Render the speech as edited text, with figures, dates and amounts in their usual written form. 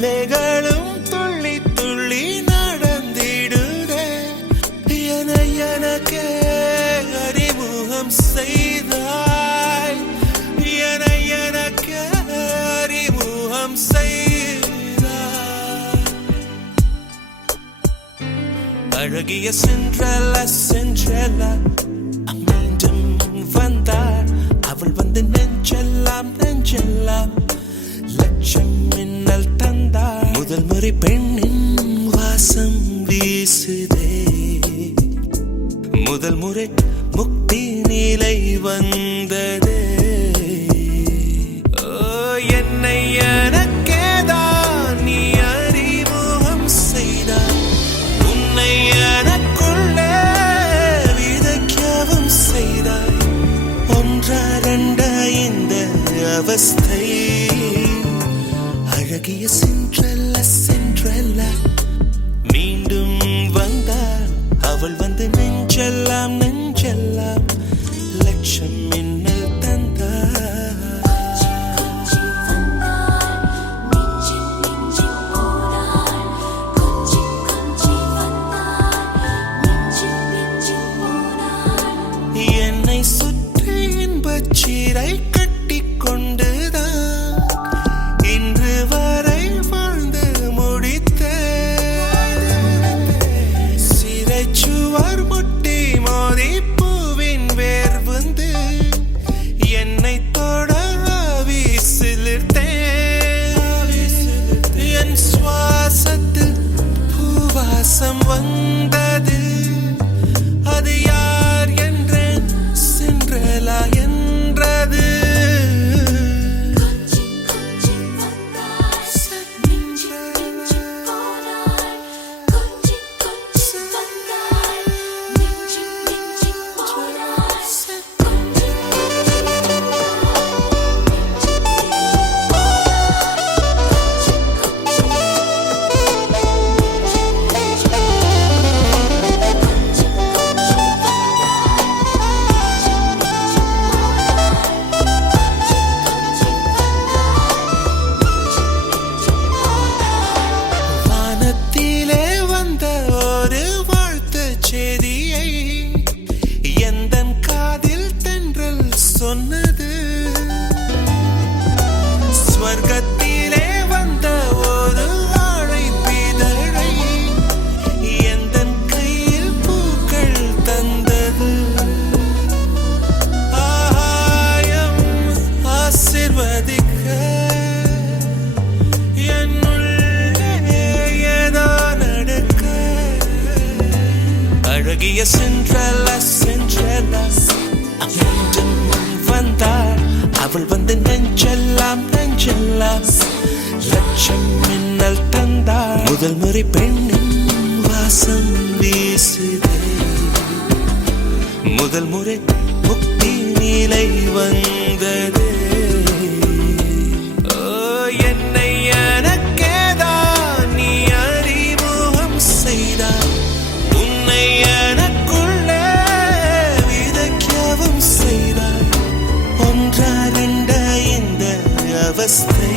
அலைகளும் துள்ளி துள்ளி நடந்திடுதே எனக்கே அறிமுகம் செய்தாய் எனக்கே அறிமுகம் செய்தாய் அழகிய சென்றல சென்றல மீண்டும் வந்தார் அவள் வந்து நெஞ்செல்லாம் நெஞ்செல்லாம் லட்சம் மின்னல் தந்தாள் முதல் முறை பெண்ணின் வாசம் வீசுதே முதல் முறை முக்தி நிலை வந்ததே என்னை எனக்கேதான் நீ அறிமுகம் செய்தாய் உன்னை எனக்குள்ளே விதைக்கவும் செய்தாய் ஒன்றா ரெண்டா இந்த அவஸ்தை அழகிய சென்றல்ல சென்றல்ல மீண்டும் வந்தாள் அவள் வந்து நெஞ்செல்லாம் நெஞ்செல்லாம் லட்சம் மின்னல் தந்தாள் என்னை சுற்றி இன்பச் சீரை கட்டி கொண்டுதான் இன்று வரை வாழ்ந்து முடித்த சிறைச்சுவர் முட்டி மோதி பூவின் வேர் வந்து என்னை தொட வீசிலிருத்தேன் என் சுவாசத்தில் பூவாசம் வந்தது அது யார் என்றேன் சென்றலா என்றது சொன்னது ஸ்வர்க்கத்திலே வந்த ஒரு வாழை பிதழை எந்தன் கையில் பூக்கள் தந்தது ஆகாயம் ஆசிர்வதிக்க என்னுள்ளே ஏதோ நடக்க அழகிய சென்றல சென்றல மீண்டும் வந்தாள் அவள் வந்து நெஞ்செல்லாம் நெஞ்செல்லாம் லட்சம் மின்னல் தந்தாள் முதல் முறை பெண்ணின் வாசம் வீசுதே முதல் முறை முக்தி நிலை வந்ததே என்னை எனக்கேதான் நீ அறிமுகம் செய்தாய் உன்னை எனக்குள்ளே விதைக்கவும் செய்தாய் ஒன்றா ரெண்டா இந்த அவஸ்தை